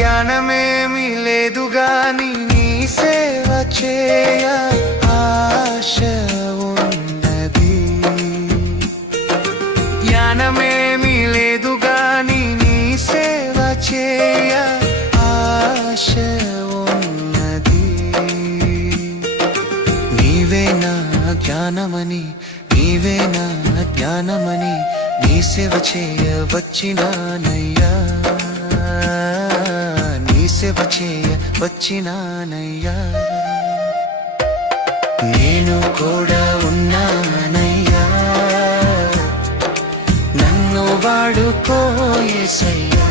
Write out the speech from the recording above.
జ్ఞానమేమి లేదు గాని నీ సేవ చేయ ఆశ ఉన్నది. జ్ఞానమేమి లేదు గాని నీ సేవ చేయ ఆశ ఉన్నది. నీవే నా జ్ఞానమని, నీవే నా జ్ఞానమని నీ సేవ చేయ వచ్చినానయ్యా, నీ సేవ చేయ వచ్చినానయ్యా. నేను కూడా ఉన్నానయ్యా, నన్ను వాడుకో యేసయ్యా.